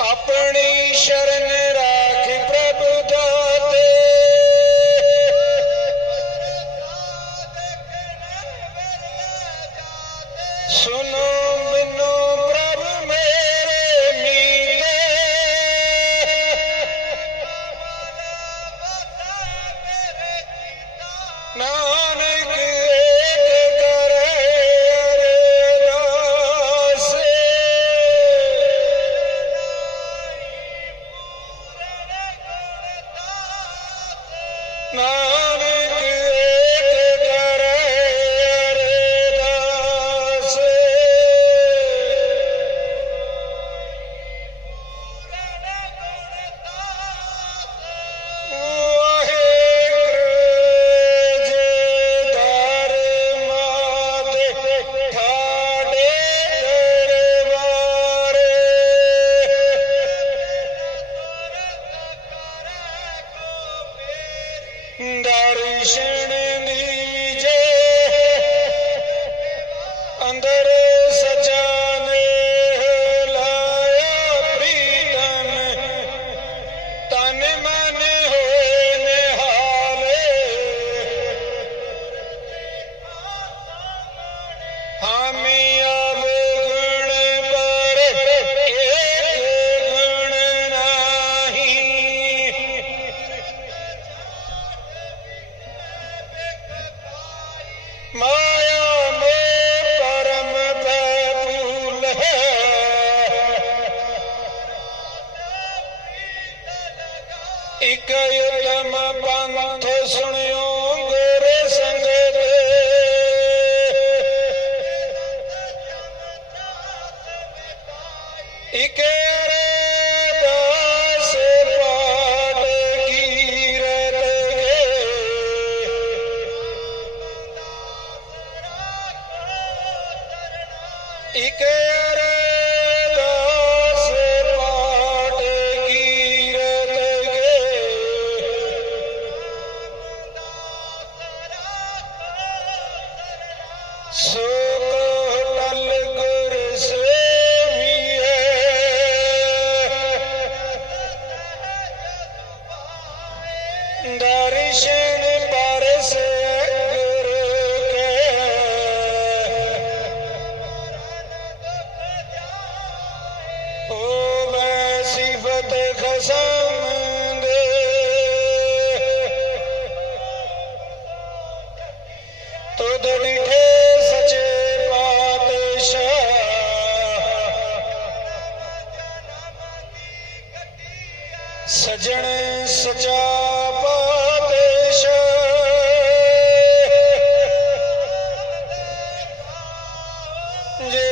अपने शरण रा No. darshan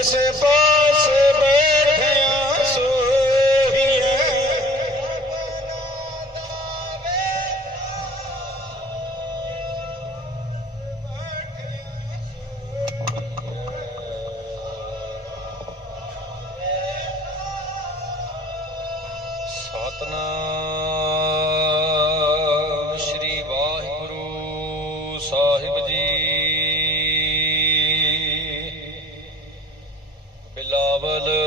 দেশে বাস காவலு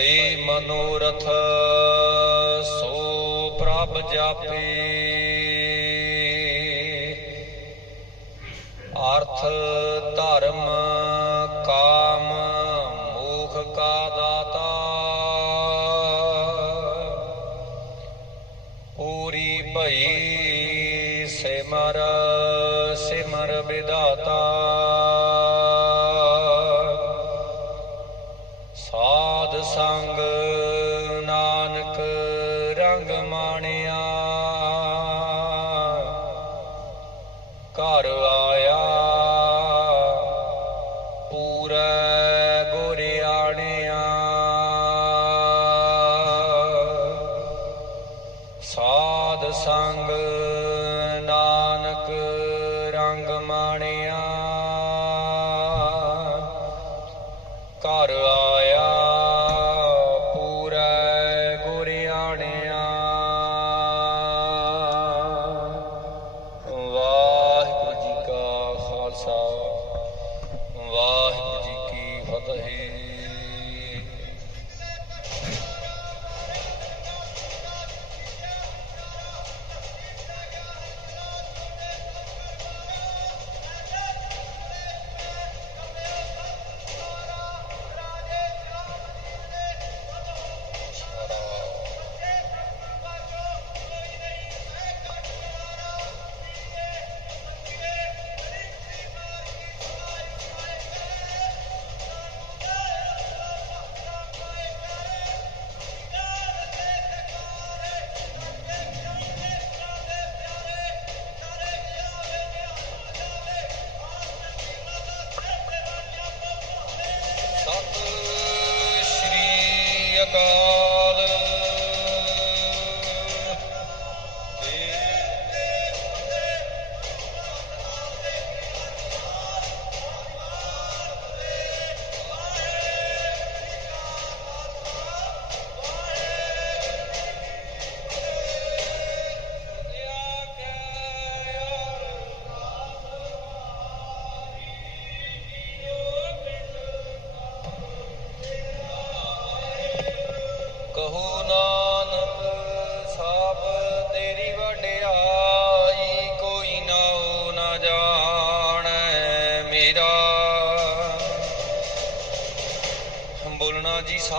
ਭਏ ਮਨੋਰਥ ਸੋ ਪ੍ਰਭ ਜਾਪੇ। ਅਰਥ ਧਰਮ ਸਾਧ ਸੰਗ ਨਾਨਕ ਰੰਗ ਮਾਣਿਆ।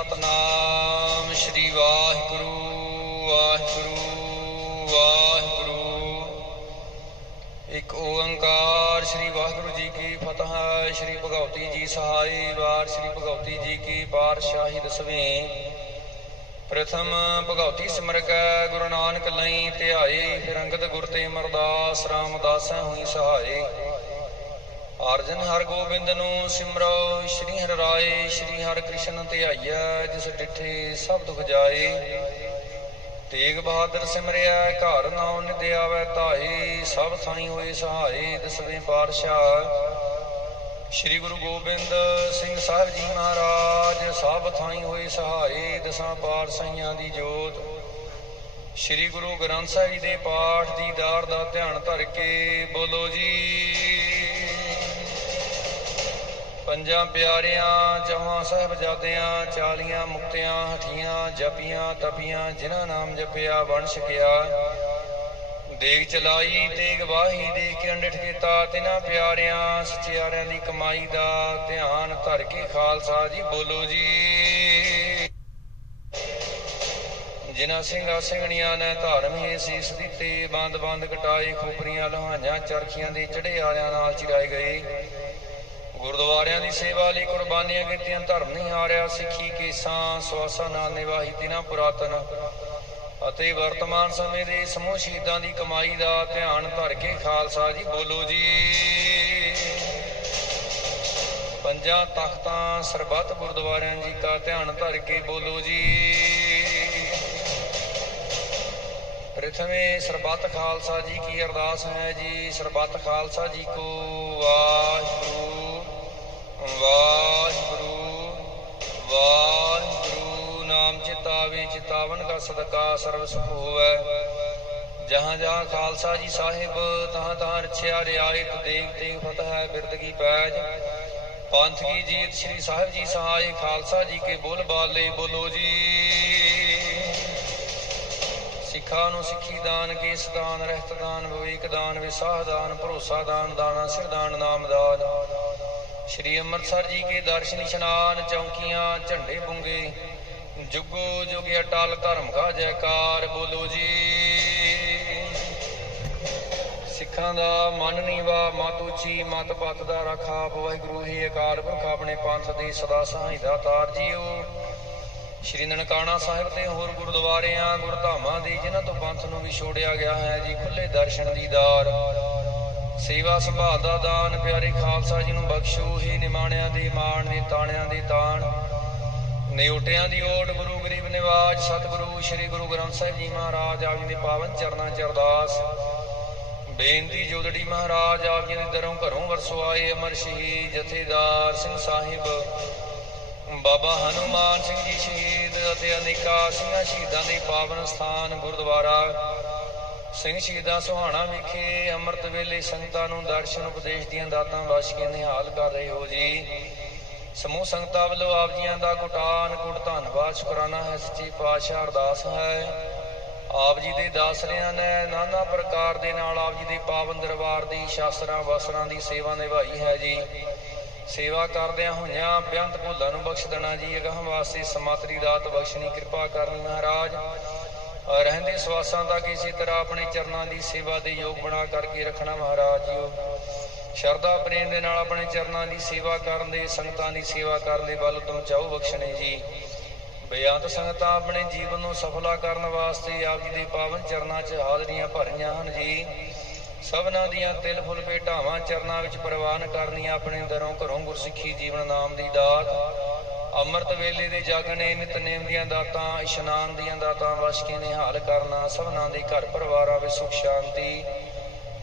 ਸਤਨਾਮ ਸ਼੍ਰੀ ਵਾਹਿਗੁਰੂ ਵਾਹਿਗੁਰੂ ਵਾਹਿਗੁਰੂ। ਇੱਕ ਓੰਕਾਰ ਸ਼੍ਰੀ ਵਾਹਿਗੁਰੂ ਜੀ ਕੀ ਫਤਿਹ, ਸ਼੍ਰੀ ਭਗਵਤੀ ਜੀ ਸਹਾਈ ਵਾਰ, ਸ਼੍ਰੀ ਭਗਵਤੀ ਜੀ ਕੀ ਪਾਤਸ਼ਾਹੀ ਦਸਵੇਂ। ਪ੍ਰਥਮ ਭਗਵਤੀ ਸਿਮਰਕੈ ਗੁਰੂ ਨਾਨਕ ਲਈ ਧਿਆਏ, ਫਿਰ ਅੰਗਦ ਗੁਰ ਤੇ ਅਮਰਦਾਸ ਰਾਮਦਾਸਾ ਹੋਈ ਸਹਾਏ ਅਰਜਨ ਹਰ ਗੋਬਿੰਦ ਨੂੰ ਸਿਮਰੋ, ਸ਼੍ਰੀ ਹਰਿ ਰਾਏ ਸ਼੍ਰੀ ਹਰਿ ਕ੍ਰਿਸ਼ਨ ਧਿਆਈਐ ਜਿਸ ਡਿਠੇ ਸਭ ਦੁਖ ਜਾਏ। ਤੇਗ ਬਹਾਦਰ ਸਿਮਰਿਆ, ਘਰ ਨਾਉ ਨਿਦ ਆਵੈ ਤਾਹੀ ਸਭ ਥਾਈ ਹੋਏ ਸਹਾਈ ਦਸਵੇਂ ਪਾਤਸ਼ਾਹ। ਸ੍ਰੀ ਗੁਰੂ ਗੋਬਿੰਦ ਸਿੰਘ ਸਾਹਿਬ ਜੀ ਮਹਾਰਾਜ, ਸਭ ਥਾਈ ਹੋਏ ਸਹਾਈ ਦਸਾਂ ਪਾਤਸ਼ਾਹੀਆਂ ਦੀ ਜੋਤ। ਸ੍ਰੀ ਗੁਰੂ ਗ੍ਰੰਥ ਸਾਹਿਬ ਜੀ ਦੇ ਪਾਠ ਦੀ ਦਾਰ ਦਾ ਧਿਆਨ ਧਰ ਕੇ ਬੋਲੋ ਜੀ। ਪੰਜਾਂ ਪਿਆਰਿਆਂ, ਚੌਹਾਂ ਸਾਹਿਬਜ਼ਾਦਿਆਂ, ਚਾਲੀਆਂ ਮੁਕਤਿਆਂ ਹਠੀਆਂ ਜਪੀਆਂ, ਤਪੀਆਂ, ਜਿਨ੍ਹਾਂ ਨਾਮ ਜਪਿਆ ਬਣ ਸਕਿਆ ਦੇਗ ਚਲਾਈ ਤੇ ਗਵਾਹੀ ਦੇ ਕੇ ਅੰਡਿਠ ਕੀਤਾ। ਤਿਨਾਂ ਪਿਆਰਿਆਂ, ਸਚਿਆਰਿਆਂ ਦੀ ਕਮਾਈ ਦਾ ਧਿਆਨ ਧਰ ਕੇ ਖਾਲਸਾ ਜੀ, ਬੋਲੋ ਜੀ। ਜਿਨ੍ਹਾਂ ਸਿੰਘਾਂ ਸਿੰਘਣੀਆਂ ਨੇ ਧਰਮ ਹੀ ਸੀਸ ਦਿੱਤੇ ਬੰਦ ਬੰਦ ਕਟਾਏ, ਖੋਪਰੀਆਂ, ਲੋਹਾਈਆਂ, ਚਰਖੀਆਂ ਦੇ ਚੜ੍ਹੇ ਆਲਿਆਂ ਨਾਲ ਚਿਰਾਏ ਗਏ। ਗੁਰਦੁਆਰਿਆਂ ਦੀ ਸੇਵਾ ਲਈ ਕੁਰਬਾਨੀਆਂ ਕੀਤੀਆਂ, ਧਰਮ ਨਹੀਂ ਹਾਰਿਆ, ਸਿੱਖੀ, ਕੇਸਾਂ, ਸਵਾਸਾਂ ਨਾਲ ਨਿਵਾਹੀ ਤਿਨਾਂ ਪੁਰਾਤਨ। ਅਤੇ ਵਰਤਮਾਨ ਸਮੇਂ ਦੇ ਸਮੂਹ ਸ਼ਹੀਦਾਂ ਦੀ ਕਮਾਈ ਦਾ ਧਿਆਨ ਧਰ ਕੇ ਖਾਲਸਾ ਜੀ, ਬੋਲੋ ਜੀ। ਪੰਜਾਂ ਤਖਤਾਂ ਸਰਬੱਤ ਗੁਰਦੁਆਰਿਆਂ ਜੀ ਦਾ ਧਿਆਨ ਧਰ ਕੇ ਬੋਲੋ ਜੀ। ਪ੍ਰਥਮੇ ਸਰਬੱਤ ਖਾਲਸਾ ਜੀ ਕੀ ਅਰਦਾਸ ਹੈ ਜੀ, ਸਰਬੱਤ ਖਾਲਸਾ ਜੀ ਕੋ ਵਾਹਿਗੁਰੂ। ਸਦਕਾ ਸਰਬ ਸੁਖ ਹੋਵੇ। ਜਹਾਂ ਜਹਾਂ ਖਾਲਸਾ ਜੀ ਸਾਹਿਬ, ਤਹਾਂ ਤਹਾਂ ਰਛਿਆ ਰਿਆਇਤ ਦੇਵ ਤੇ ਫਤਿਹ ਬਿਰਦ ਪੈਜ। ਪੰਥ ਕੀ ਜੀਤ ਸ੍ਰੀ ਸਾਹਿਬ ਜੀ ਸਹਾਇ ਖਾਲਸਾ ਜੀ ਕੇ ਬੋਲ ਬਾਲੇ ਬੋਲੋ ਜੀ। ਸਿੱਖਾਂ ਨੂੰ ਸਿੱਖੀ ਦਾਨ, ਕੇਸ ਦਾਨ, ਰਹਿਤ ਦਾਨ, ਵਿਵੇਕ ਦਾਨ, ਵਿਸਾਹ ਦਾਨ, ਭਰੋਸਾ ਦਾਨ, ਦਾਣਾ ਸਿਰ ਦਾਨ, ਨਾਮ ਦਾਨ ਸ਼੍ਰੀ ਅੰਮ੍ਰਿਤਸਰ ਜੀ ਕੇ ਦਰਸ਼ਨ ਇਸ਼ਨਾਨ, ਚੌਂਕੀਆਂ, ਝੰਡੇ ਬੁੰਗੇ ਜੁਗੋ ਜੁਗ ਅਟਲ ਧਰਮ ਕਾ ਜੈਕਾਰ ਬੋਲੋ ਜੀ। ਸਿੱਖਾਂ ਦਾ ਮਨ ਨੀਵਾ ਮਤ ਉੱਚੀ, ਮਤ ਪਤ ਦਾ ਰਖਾ। ਵਾਹਿਗੁਰੂ ਹੀ ਅਕਾਲ ਪੁਰਖ ਆਪਣੇ ਪੰਥ ਦੀ ਸਦਾ ਸਹਾਇਤਾ ਤਾਰ ਜੀਓ। ਸ਼੍ਰੀ ਨਨਕਾਣਾ ਸਾਹਿਬ ਤੇ ਹੋਰ ਗੁਰਦੁਆਰਿਆਂ, ਗੁਰਧਾਮਾਂ ਦੀ, ਜਿਨ੍ਹਾਂ ਤੋਂ ਪੰਥ ਨੂੰ ਵੀ ਛੋੜਿਆ ਗਿਆ ਹੈ ਜੀ ਖੁੱਲੇ ਦਰਸ਼ਨ ਦੀ ਦਾਰ। ਸੇਵਾ ਸੰਭਾਲ ਦਾ ਦਾਨ, ਪਿਆਰੇ ਖਾਲਸਾ ਜੀ ਨੂੰ ਬਖਸ਼ੋ। ਹੀ ਨਿਮਾਣਿਆਂ ਦੀ ਮਾਣ ਦੇ ਤਾਣਿਆਂ ਦੇ ਤਾਣ। ਨਿਉਟਿਆਂ ਦੀ ਓਟ ਗੁਰੂ ਗਰੀਬ ਨਿਵਾਜ, ਸਤਿਗੁਰੂ ਸ੍ਰੀ ਗੁਰੂ ਗ੍ਰੰਥ ਸਾਹਿਬ ਜੀ ਮਹਾਰਾਜ ਆਪ ਜੀ ਦੇ ਪਾਵਨ ਚਰਨਾਂ ਚ ਅਰਦਾਸ। ਬੇਨਤੀ ਜੋਦੜੀ ਮਹਾਰਾਜ, ਆਪ ਜੀ ਦੇ ਦਰੋਂ ਘਰੋਂ ਵਰਸੋ ਆਏ ਅਮਰ ਸ਼ਹੀਦ, ਜਥੇਦਾਰ ਸਿੰਘ ਸਾਹਿਬ। ਬਾਬਾ ਹਨੂਮਾਨ ਸਿੰਘ ਜੀ ਸ਼ਹੀਦ ਅਤੇ ਅਨੇਕਾਂ ਸਿੰਘਾਂ ਸ਼ਹੀਦਾਂ ਦੇ ਪਾਵਨ ਸਥਾਨ ਗੁਰਦੁਆਰਾ। ਸਿੰਘ ਸ਼ਹੀਦਾਂ ਸੁਹਾਣਾ ਵਿਖੇ ਅੰਮ੍ਰਿਤ ਵੇਲੇ ਸੰਗਤਾਂ ਨੂੰ ਦਰਸ਼ਨ ਉਪਦੇਸ਼ ਦੀਆਂ ਦਾਤਾਂ ਬਖਸ਼ ਨਿਹਾਲ ਕਰ ਰਹੇ ਹੋ ਜੀ। ਸਮੂਹ ਸੰਗਤਾਂ ਵੱਲੋਂ ਆਪ ਜੀਆਂ ਦਾ ਕੋਟਾਨ ਕੋਟ ਧੰਨਵਾਦ, ਸ਼ੁਕਰਾਨਾ ਹੈ, ਸੱਚੀ ਪਾਤਸ਼ਾਹ ਅਰਦਾਸ ਹੈ। ਆਪ ਜੀ ਦੇ ਦਾਸਰਿਆਂ ਨੇ ਨਾਨਾ ਪ੍ਰਕਾਰ ਦੇ ਨਾਲ ਆਪ ਜੀ ਦੇ ਪਾਵਨ ਦਰਬਾਰ ਦੀ ਸ਼ਾਸਤਰਾਂ ਵਸਰਾਂ ਦੀ ਸੇਵਾ ਨਿਭਾਈ ਹੈ ਜੀ। ਸੇਵਾ ਕਰਦਿਆਂ ਹੋਇਆਂ ਬੇਅੰਤ ਭੁੱਲਾਂ ਨੂੰ ਬਖਸ਼ ਦੇਣਾ ਜੀ। ਅਗਾਹ ਵਾਸਤੇ ਸਮਾਤਰੀ ਦਾਤ ਬਖਸ਼ਣੀ, ਕਿਰਪਾ ਕਰਨੀ ਮਹਾਰਾਜ। ਰਹਿੰਦੇ ਸਵਾਸਾਂ ਤੱਕ ਇਸੇ ਤਰ੍ਹਾਂ ਆਪਣੇ ਚਰਨਾਂ ਦੀ ਸੇਵਾ ਦੇ ਯੋਗ ਬਣਾ ਕਰਕੇ ਰੱਖਣਾ ਮਹਾਰਾਜ ਜੀਓ। ਸ਼ਰਧਾ, ਪ੍ਰੇਮ ਦੇ ਨਾਲ ਆਪਣੇ ਚਰਨਾਂ ਦੀ ਸੇਵਾ ਕਰਨ ਦੇ, ਸੰਗਤਾਂ ਦੀ ਸੇਵਾ ਕਰਨ ਦੇ ਵੱਲ ਤੁਮ ਚਾਹੋ ਬਖਸ਼ਣੇ ਜੀ। ਬੇਅੰਤ ਸੰਗਤਾਂ ਆਪਣੇ ਜੀਵਨ ਨੂੰ ਸਫਲਾ ਕਰਨ ਵਾਸਤੇ ਆਪ ਜੀ ਦੇ ਪਾਵਨ ਚਰਨਾਂ 'ਚ ਹਾਜ਼ਰੀਆਂ ਭਰੀਆਂ ਹਨ ਜੀ। ਸਭਨਾਂ ਦੀਆਂ ਤਿਲ ਫੁੱਲ ਭੇਟਾਵਾਂ ਚਰਨਾਂ ਵਿੱਚ ਪ੍ਰਵਾਨ ਕਰਨੀਆਂ ਆਪਣੇ ਦਰੋਂ ਘਰੋਂ ਗੁਰਸਿੱਖੀ ਜੀਵਨ ਨਾਮ ਦੀ ਦਾਤ। ਅੰਮ੍ਰਿਤ ਵੇਲੇ ਦੇ ਜਾਗਣੇ ਨਿਤਨੇਮ ਦੀਆਂ ਦਾਤਾਂ, ਇਸ਼ਨਾਨ ਦੀਆਂ ਦਾਤਾਂ ਵਸ਼ ਕੇ ਨਿਹਾਲ ਕਰਨਾ ਸਭਨਾਂ ਦੇ ਘਰ ਪਰਿਵਾਰਾਂ ਵਿੱਚ ਸੁਖ ਸ਼ਾਂਤੀ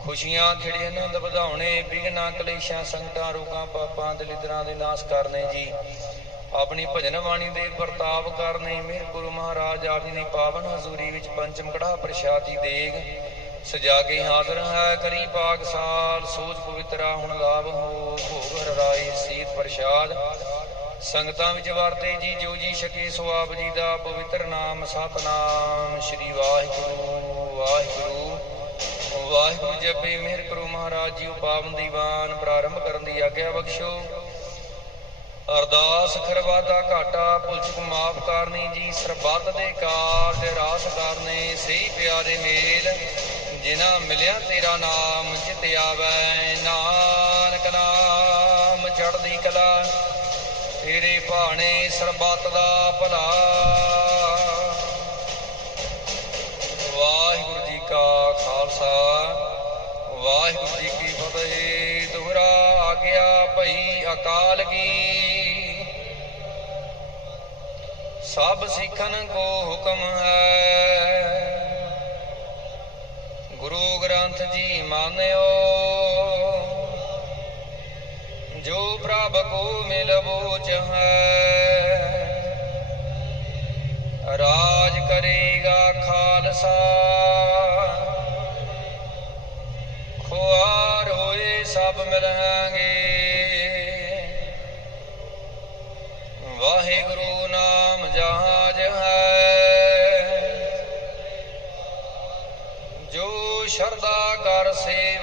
ਖੁਸ਼ੀਆਂ ਖਿੜੇ ਆਨੰਦ ਵਧਾਉਣੇ ਬਿਗਨਾ ਕਲੇਸ਼ਾਂ, ਸੰਕਟਾਂ, ਰੋਗਾਂ, ਪਾਪਾਂ ਦਲਿਦਰਾਂ ਦੇ ਨਾਸ਼ ਕਰਨੇ ਜੀ। ਆਪਣੀ ਭਜਨ ਬਾਣੀ ਦੇ ਵਰਤਾਵ ਕਰਨੇ ਮੇਰ ਗੁਰੂ ਮਹਾਰਾਜ ਆਪ ਜੀ ਦੀ ਪਾਵਨ ਹਜ਼ੂਰੀ ਵਿੱਚ ਪੰਚਮ ਕੜਾ ਪ੍ਰਸ਼ਾਦੀ ਦੇਗ ਸਜਾ ਕੇ ਹਾਜ਼ਰ ਹੈ। ਕਰੀ ਪਾਕ ਸਾਲ ਸੋਚ ਪਵਿੱਤਰਾ ਹੁਣ ਲਾਭ ਹੋ, ਭੋਗ ਹਰ ਰਾਈ ਸੀਤ ਪ੍ਰਸ਼ਾਦ। ਸੰਗਤਾਂ ਵਿੱਚ ਵਰਤੇ ਜੀ, ਜੋ ਜੀ ਛਕੇ ਸੋ ਆਪ ਜੀ ਦਾ ਪਵਿੱਤਰ ਨਾਮ, ਸਤਨਾਮ ਸ੍ਰੀ ਵਾਹਿਗੁਰੂ ਵਾਹਿਗੁਰੂ। ਵਾਹਿਗੁਰੂ ਜਪੇ ਮਿਹਰ ਕਰੋ ਮਹਾਰਾਜ ਜੀ ਪਾਵਨ ਦੀਵਾਨ ਪ੍ਰਾਰੰਭ ਕਰਨ ਦੀ ਆਗਿਆ ਬਖਸ਼ੋ। ਅਰਦਾਸ ਖਰਵਾਦਾ ਘਾਟਾ ਪੁਲਚਕ ਮਾਫ ਕਰਨੀ ਜੀ, ਸਰਬੱਤ ਦੇ ਕਾਰਜ ਰਾਸ ਕਰਨੇ, ਸਹੀ ਪਿਆਰੇ ਮੇਲ, ਜਿਨ੍ਹਾਂ ਮਿਲਿਆ ਤੇਰਾ ਨਾਮ ਚਿਤ ਆਵੈ, ਨਾਨਕ ਨਾਮ ਚੜਦੀ ਕਲਾ, ਤੇਰੇ ਭਾਣੇ ਸਰਬੱਤ ਦਾ ਭਲਾ। ਖਾਲਸਾ, ਵਾਹਿਗੁਰੂ ਜੀ ਕੀ ਫਤਿਹ। ਦੁਹਰਾ ਆ ਗਿਆ ਭਈ ਅਕਾਲ ਕੀ ਸਭ ਸਿੱਖਨ ਕੋ ਹੁਕਮ ਹੈ। ਗੁਰੂ ਗ੍ਰੰਥ ਜੀ ਮਾਨਿਓ, ਜੋ ਪ੍ਰਭ ਕੋ ਮਿਲ ਬੋਚ ਰਾਜ ਕਰੇਗਾ ਖਾਲਸਾ। ਸਭ ਮਿਲਾਂਗੇ। ਵਾਹਿਗੁਰੂ ਨਾਮ ਜਹਾਜ ਹੈ। ਜੋ ਸ਼ਰਧਾ ਕਰ ਸੇਵਦੇ